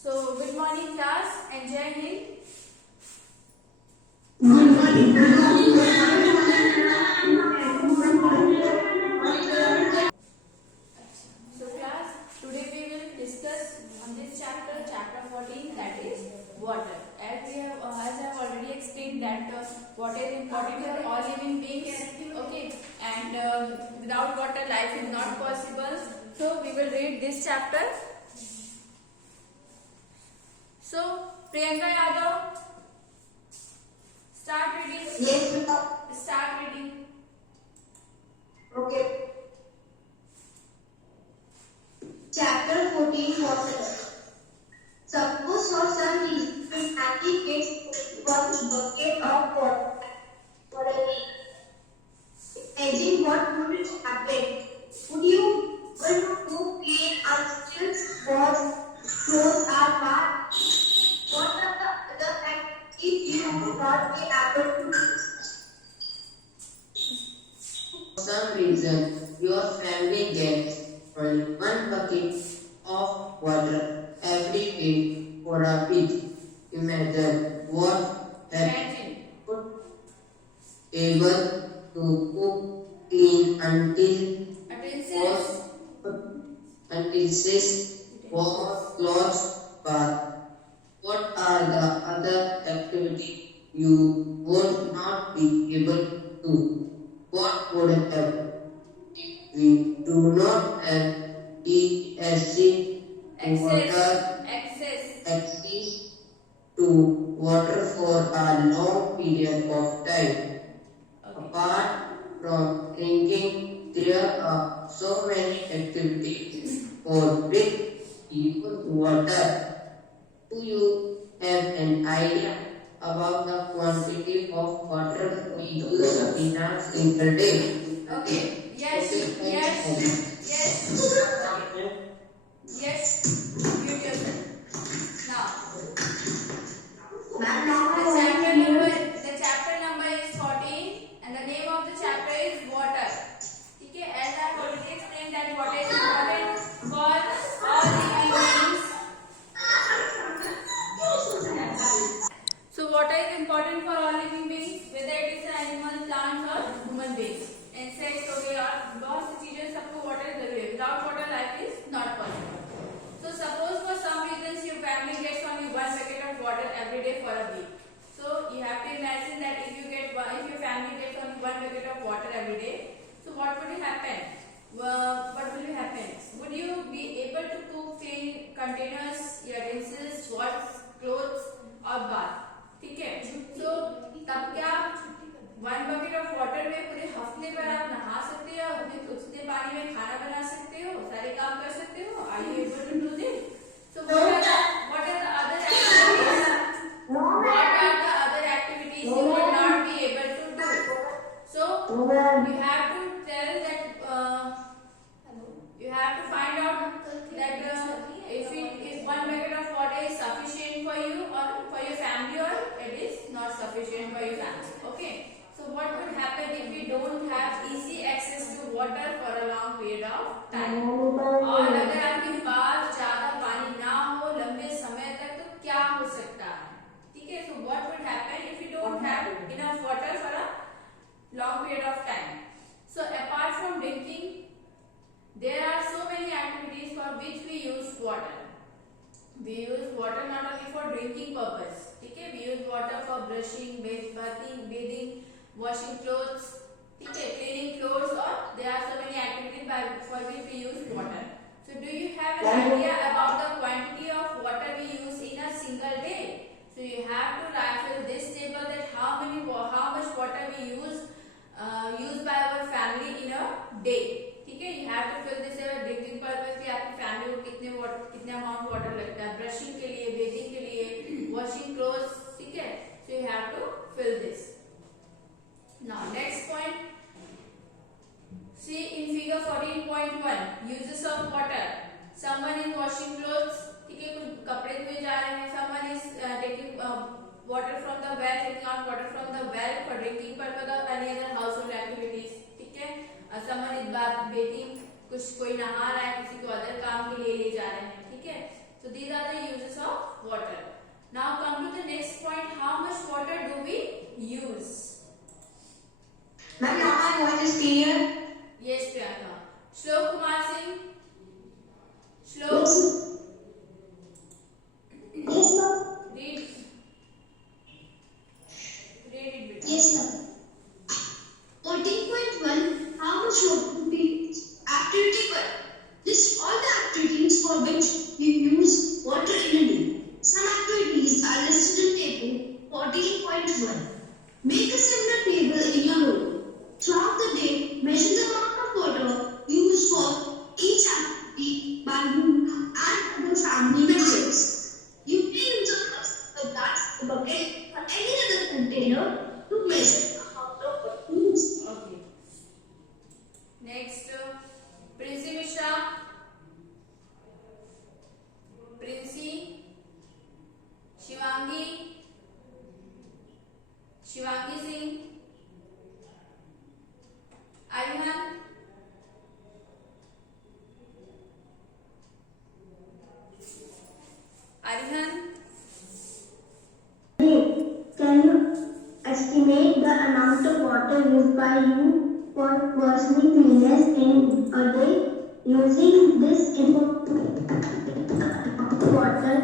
So, good morning class and Jai Hind. So class, today we will discuss on this chapter, chapter 14, that is water. As I have already explained that water is important for all living beings. Okay, and without water life is not possible. So we will read this chapter. So Priyanka Yadav, start reading. Yes, ma'am. Start reading. Okay. Chapter 14 Water. Suppose for some reason Andy gets 1 bucket of water for a week. Imagine what would happen. Would you want to cook, clean, unstill, wash, clothes are bad? What are the other activities you would not be able to do? For some reason, your family gets only 1 bucket of water every day for a week. Imagine what Imagine. would able to cook, clean Utensils. wash clothes, bath. What are the other activities you would not be able to do? What would happen if we do not have ESC water access to water for a long period of time? Okay. Apart from drinking, there are so many activities for which we use water. Do you have an idea about the quantity of water we use in a single day? Okay. Yes. Okay, Yes. thank you. Yes. Mute yourself. Now, Ma'am, the chapter number is 14, and the name of the chapter is water. Okay. As I have already explained that water is important for all living beings. So water is important for all living beings, whether it is an animal, plants or human beings. Insects हो गए और बहुत सी चीजें सबको water जरूरी है. Without water life is not possible. So suppose for some reasons your family gets only 1 bucket of water every day for a week. So you have to imagine that if your family gets only 1 bucket of water every day, so what would happen? What will happen? Would you be able to cook, clean containers, utensils, wash clothes or bath? ठीक है. So तब क्या 1 bucket of water में पूरे हफ्ते भर आप नहा सकते हो, उतने पानी में खाना बना सकते हो, सारे काम कर सकते हो. Are you able to do this? So what are the other activities? What are the other activities you would not be able to do? So you have to tell that you have to find out that if 1 bucket of water is sufficient for you or for your family, or it is not sufficient for your family. Okay. So what would happen if we don't have easy access to water for a long period of time? और अगर आपके पास ज्यादा पानी ना हो लंबे समय तक तो क्या हो सकता है? ठीक है. So what would happen if you don't have enough water for a long period of time? So apart from drinking, there are so many activities for which we use water. We use water not only for drinking purpose. ठीक है. We use water for brushing, bathing, washing clothes. ठीक है. Cleaning clothes, or there are so many activities for which we use water. So do you have an idea about the quantity of water we use in a single day? So you have to fill this table that how much water we use by our family in a day. ठीक है. You have to fill this table. Drinking purpose के आपकी family को कितने amount water लगता है, brushing के लिए, bathing के लिए, washing clothes. ठीक है. So you have to fill this. Now next point. See in figure 14.1 uses of water. Someone is washing clothes. ठीक है. कुछ कपड़े धोए जा रहे हैं. Someone is taking water from the well, taking out water from the well for drinking purpose or any other household activities. ठीक है. Someone is bathing. कुछ कोई नहा रहा है, किसी को अदर काम के लिए ले जा रहे हैं. ठीक है. So these are the uses of is clear? Yes, Priyanka. Shlok Kumar Singh. Shlok. Yes. Yes, ma'am. Read. Read it, beta. Yes, ma'am. 14.1. How much would be activity 1? List all the activities for which you use water in a day. Some activities are listed in table 14.1. Make a similar table in your room. Throughout the day, measure the amount of water used for each activity by you and other family members. You may use a glass, a bucket, or any other container to measure the amount of water used. Okay. Next, Princy Mishra. Princy. Shivangi. Shivangi Singh. Arhan. Arhan. Can you estimate the amount of water used by you for personal cleanliness in a day? Using this water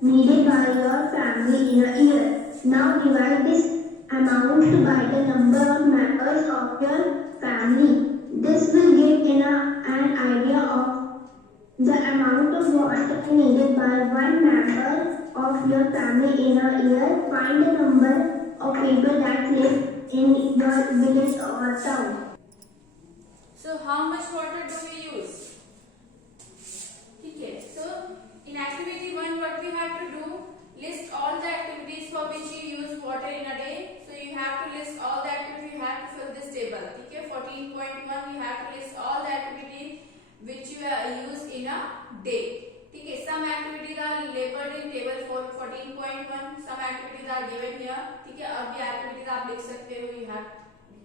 needed by your family in a year. Now divide this amount by the number of members of your family. This will give an idea of the amount of water needed by one member of your family in a year. Find the number of people that live in your village or town. So how much water do we use? Okay. So in activity 1, what we have to do? List all the activities for which you use water in a day. So you have to list all the activities. You have to fill this table. Okay. 14.1. You have to list all the activities which you use in a day. Okay. Some activities are labeled in table 14.1. Some activities are given here. Okay. अब ये activities आप लिख सकते हो. You have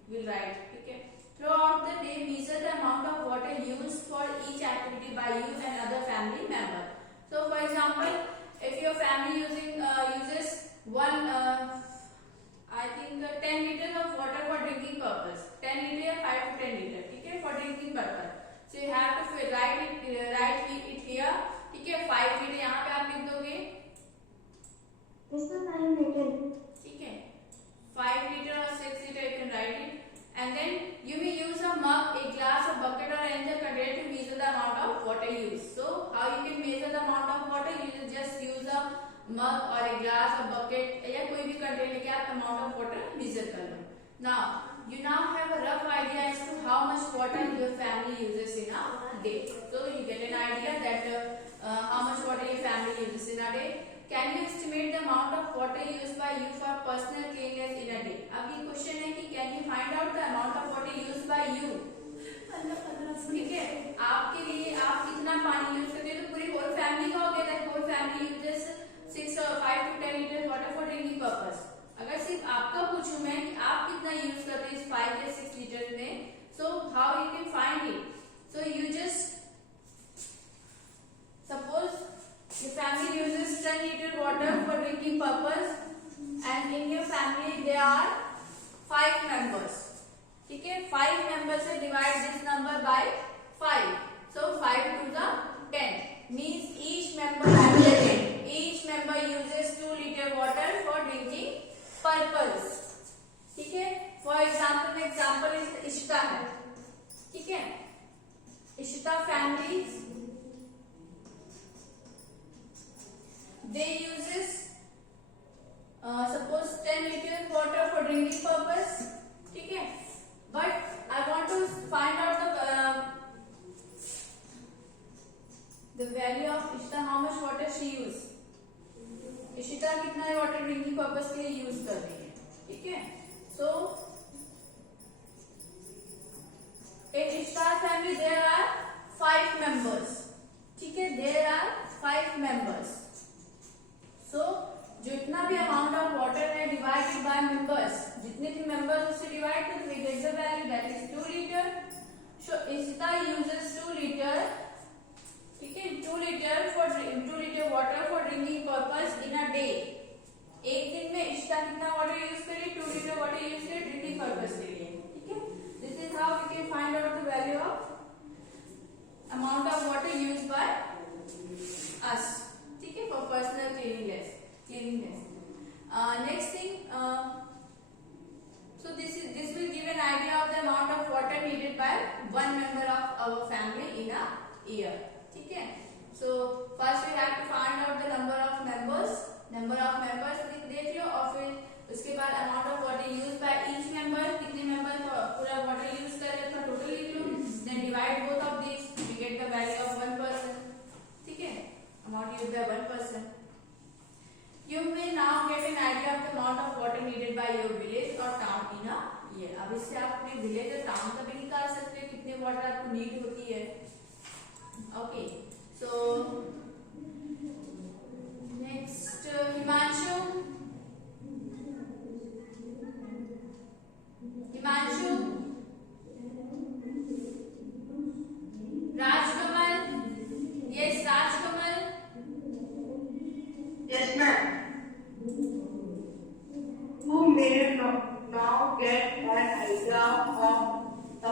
will write. Okay. Throughout the day, measure the amount of water used for each activity by you and other family member. So, for example, if your family uses 10 liters of water for drinking purpose, 10 liter, 5 to 10 liter, okay, for drinking purpose. So you have to write it here, ठीक है, 5 liter यहाँ पे आप लिख दोगे, This is 9 liters. ठीक है, 5 liter or 6 liter you can write it, and then you may use a mug, a glass, a bucket or any other container to measure the amount of water used. So how you can measure the amount of water? You just use a mug or a glass or bucket या कोई भी container लेके आप amount of water measure कर लो. Now you now have a rough idea as to how much water your family uses in a day. So you get an idea that how much water your family uses in a day. Can you estimate the amount of water used by you for personal cleanliness in a day? अब ये question है कि can you find out the amount of water used by you? ठीक है, आपके लिए आप कितना पानी यूज करते हैं? तो पूरी होल फैमिली का हो गया that whole family uses 5 to 10 liters water for drinking purpose. अगर सिर्फ आपका पूछूं मैं कि आप कितना यूज करते हैं इस 5 या 6 लीटर में, so how you can find it? So you just suppose your family uses 10 liter water for drinking purpose, and in your family there are 5 members. ठीक है, 5 members से divide this number by 5. So 5 to the 10 means each member uses 2 liter water for drinking purpose. ठीक है, for example is Ishita है. ठीक है, Ishita family they uses suppose 10 liter water for drinking purpose. ठीक है, but I want to find out the value of Ishita, how much water she use. Ishita कितना water drinking purpose के लिए use कर रही है. ठीक है, so in Ishita's family there are 5 members. ठीक है, there are 5 members. So जितना भी amount of water है divided by members, जितने भी members उससे divide करते we get the value that is 2 liter. So Ishita uses 2 liter. ठीक है, 2 liter water for drinking purpose in a day. एक दिन में इशिता कितना वाटर यूज करे? 2 liter वाटर यूज करे ड्रिंकिंग पर्पस के लिए. ठीक है, this is how amount of water used by us. ठीक है, for personal cleanliness. Next thing, so this will give an idea of the amount of water needed by one member of our family in a year. ठीक है, so first we have to find out the number of members देख लो, और फिर उसके बाद amount of water used by each member, कितने member पूरा water use कर रहे थे total लिख लो, then divide both of these, we get the value of 1 person. ठीक है, amount used by 1 person. You may now get an idea of the amount of water needed by your village or town in a year. अब इससे आप अपने village और town का भी निकाल सकते हैं कितने water आपको need होती है. Okay, so next Himanshu, Rajkamal, yes Rajkamal. Yes, ma'am. You may now get an idea of the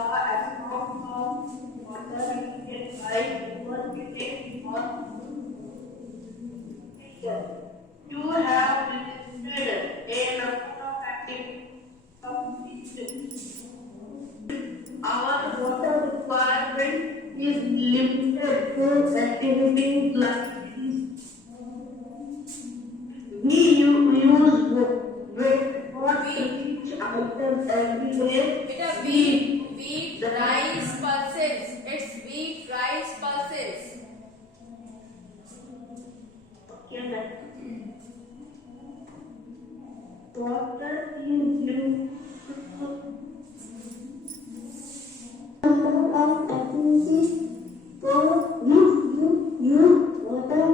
amount of water needed by your village or region. You have listed a number of activities. Our water requirement is limited to activities like these. We use what each item every day. Beta wheat, rice, pulses. It's wheat, rice, pulses. Okay, ma'am. Water is used Number of activities for you water.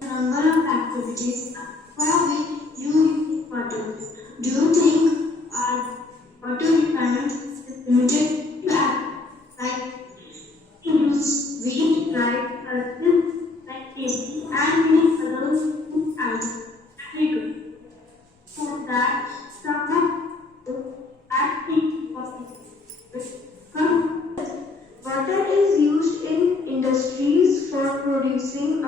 Number of activities for which you use water. Do you think our water requirement is limited to like use wheat, rice, pulses, like this, and many other items? We do. So that some of the acting water is used in industries for producing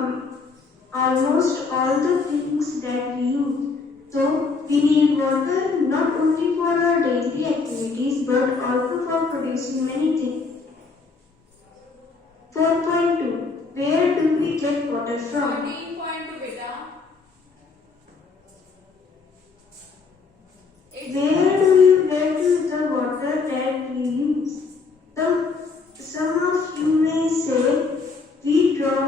almost all the things that we use. So we need water not only for our daily activities but also for producing many things. 4.2. Where do we get water from? 14.2 beta. Where do you get the water that we use? Some of you may say we draw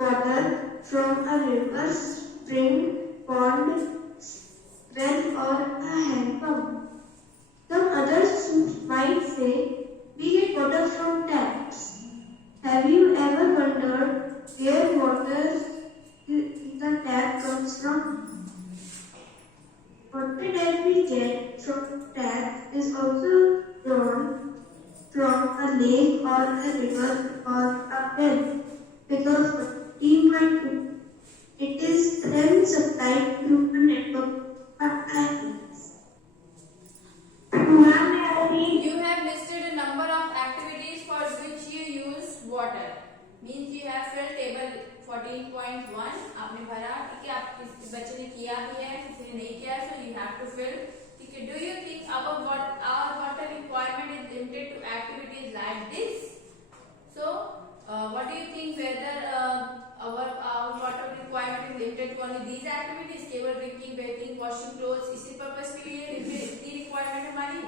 water from a river, spring, pond, well or a hand pump. Some others might say we get water from taps. Have you ever wondered where water in the tap comes from? Water that we get from tap is also drawn from a lake or a river or a well because 14.2 it is then supplied through a network of pipelines. You have listed a number of activities for which you use water. Means you have filled table 14.1. आपने भरा, ठीक है, आप किस बच्चे ने किया भी है, किसी ने नहीं किया, so you have to fill. ठीक है, do you think our water requirement is limited to activities like this? So what do you think whether our water requirement is limited to only these activities? केवल drinking, bathing, washing clothes इसी purpose के लिए इतनी requirement हमारी?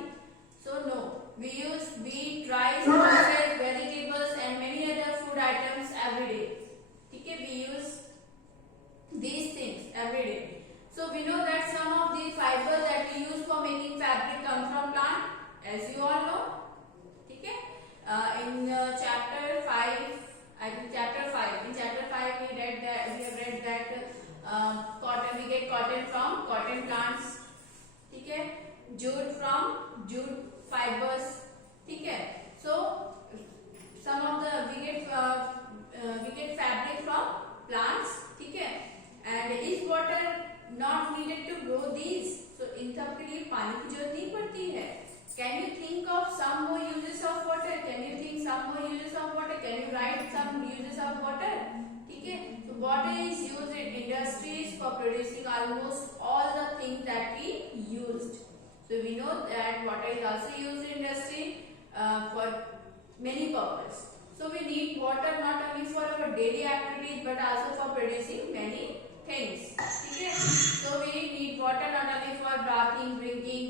So no, we use wheat, rice, pulses, vegetables and many other food items every day. ठीक है, we use these things every day. So we know that some of the fibers that we use for making fabric come from plant, as you all know. ठीक है, in chapter 5, I think chapter 5. In chapter 5 we have read that cotton, we get cotton from cotton plants. ठीक है, jute from jute fibers. ठीक है, so some of the we get fabric from plants. ठीक है, and is water not needed to grow these? So इन सब के लिए पानी की जरूरत नहीं पड़ती है. Can you think of some more uses of water? Can you think some more uses of water? Can you write some uses of water? ठीक है. So water is used in industries for producing almost all the things that we used. So we know that water is also used in industry for many purposes. So we need water not only for our daily activities but also for producing many things. ठीक है. So we need water not only for bathing, drinking,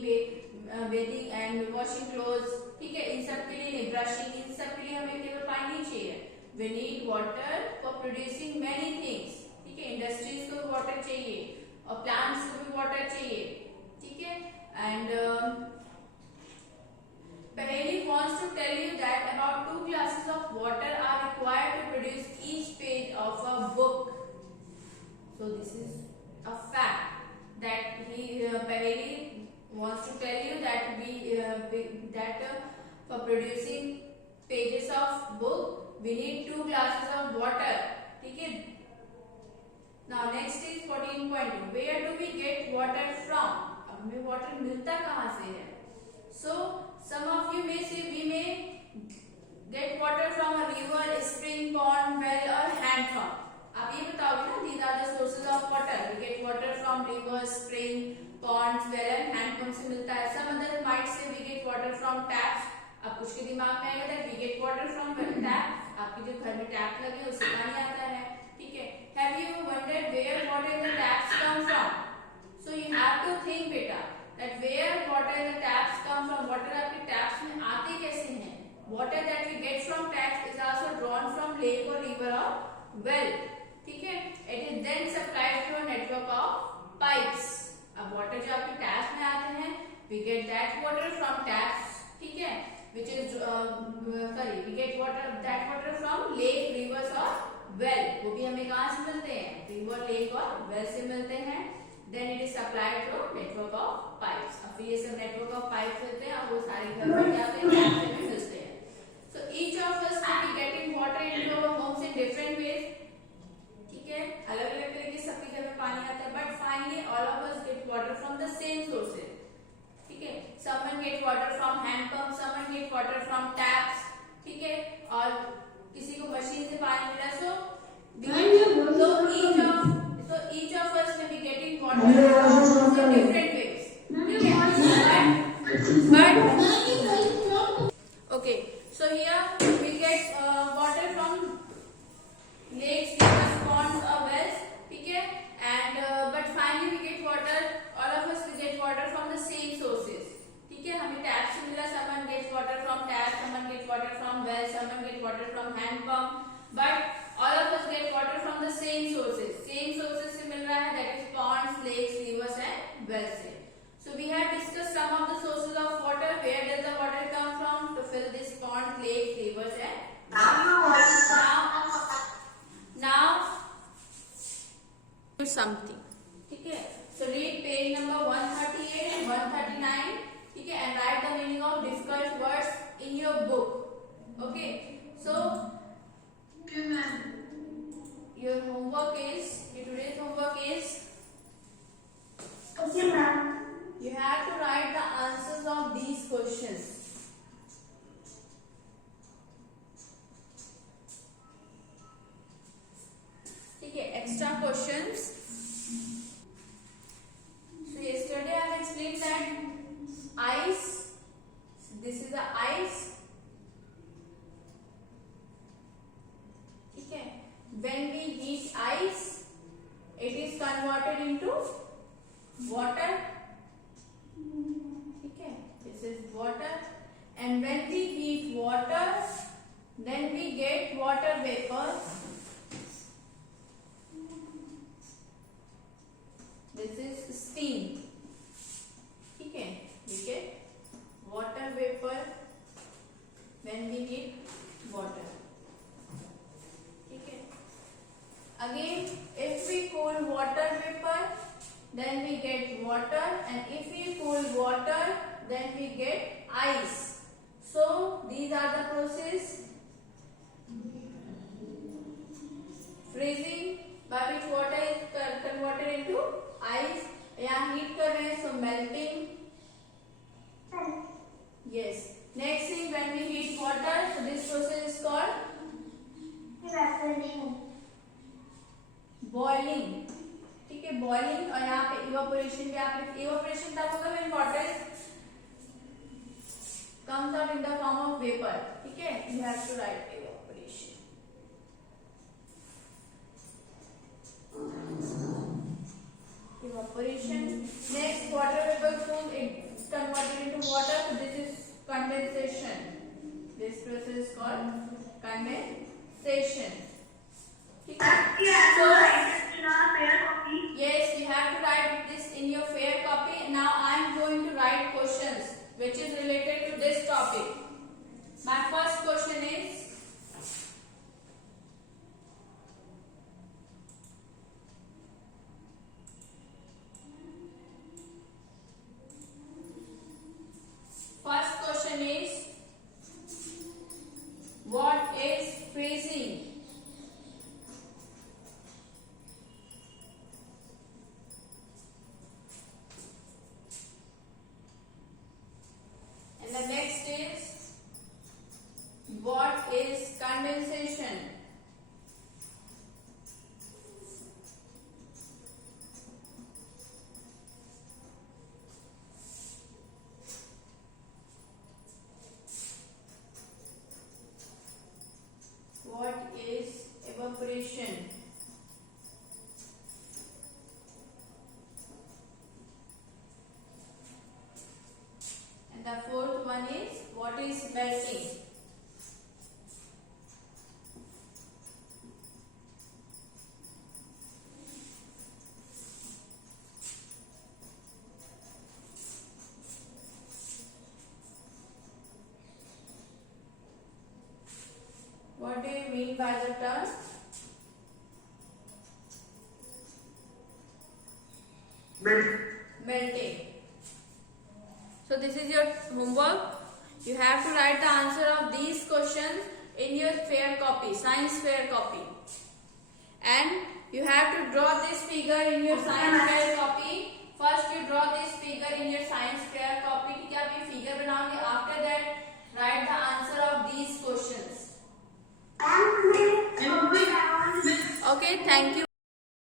bathing and washing clothes. ठीक है. इन सब के लिए नहीं, brushing, इन सब के लिए हमें केवल पानी चाहिए. We need water for producing many things. ठीक है. इंडस्ट्रीज को वाटर चाहिए और प्लांट्स को भी वाटर चाहिए. ठीक है. And Paheli wants to tell you that about 2 glasses of water are required to produce each page of a book. So this is a fact that Paheli wants to tell you that for producing pages of book we need 2 glasses of water. ठीक है. Now next is 14.2. Where do we get water from? अब हमें water मिलता कहाँ से है? So some of you may say we may get water from a river, spring, pond, well or hand pump. आप ये बताओगे ना, these are the sources of water. We get water from river, spring, ponds, well and hand pump से मिलता है. Some others might say we get water from taps. अब कुछ के दिमाग में आएगा that we get water from tap. आपके जो घर में टैप लगे उससे पानी आता है. ठीक है. Have you wondered where water in the taps come from? So you have to think बेटा that where water in the taps come from. Water आपके taps में आते कैसे हैं? Water that we get from taps is also drawn from lake or river or well. ठीक है. It is then supplied through a network of pipes. अब water जो आपके taps में आते हैं, we get that water from taps. ठीक है. Which is we get that water from lake, rivers or well. वो भी हमें कहाँ से मिलते हैं? River, lake और well से मिलते हैं. Then it is supplied through network of pipes. अब फिर ये सब network of pipes होते हैं और वो सारे घर में जाते हैं, टैप से भी मिलते हैं. So each of us will be getting water into our homes in different ways. ठीक है. अलग-अलग तरीके से सबके घर में पानी आता है. But finally all of us get water from the same sources. ठीक है. Someone get water from hand pump, someone get water from taps. ठीक है. और किसी को मशीन से पानी मिला. So each of us may be getting water in different ways. But okay, so here we get water from lakes, rivers, ponds or wells. ठीक है. And but finally we get water. All of us we get water from the same sources. ठीक है. हमें tap से मिला. Someone gets water from tap, someone gets water from well, someone gets water from hand pump. But all of us get water from the same sources. Same sources से मिल रहा है, that is ponds, lakes, rivers and wells से. So we have discussed some of the sources of water. Where does the water come from to fill this ponds, lakes, rivers and now do something. ठीक है. So read page number 138 and 139. ठीक है. And write the meaning of difficult words in your book. Okay. So your today's homework is Okay, ma'am. you have to write the answers of these questions. ठीक है. Extra questions. So yesterday I have explained that ice. This is the ice. ठीक है. When we heat ice, it is converted into water. ठीक है. This is water. And when we heat water, then we get water vapor. This is steam. ठीक है. We get water vapor when we heat water. Again, if we cool water vapor, then we get water, and if we cool water, then we get ice. So these are the process boiling, ठीक है, boiling, और यहाँ पे evaporation भी आप लिख, evaporation तब होगा when water comes out in the form of vapor, ठीक है, you have to write evaporation. Evaporation. Next, water vapor cooled, it's converted into water, so this is condensation. This process is called condensation. ठीक है, so yes, you have to write this in your fair copy. Now I am going to write questions which is related to this topic. My first question is, what is freezing? And the next is, what is condensation? What is evaporation? And the fourth one is, what is melting? What do you mean by the term melting? So this is your homework. You have to write the answer of these questions in your fair copy, science fair copy, and you have to draw this figure in your science fair copy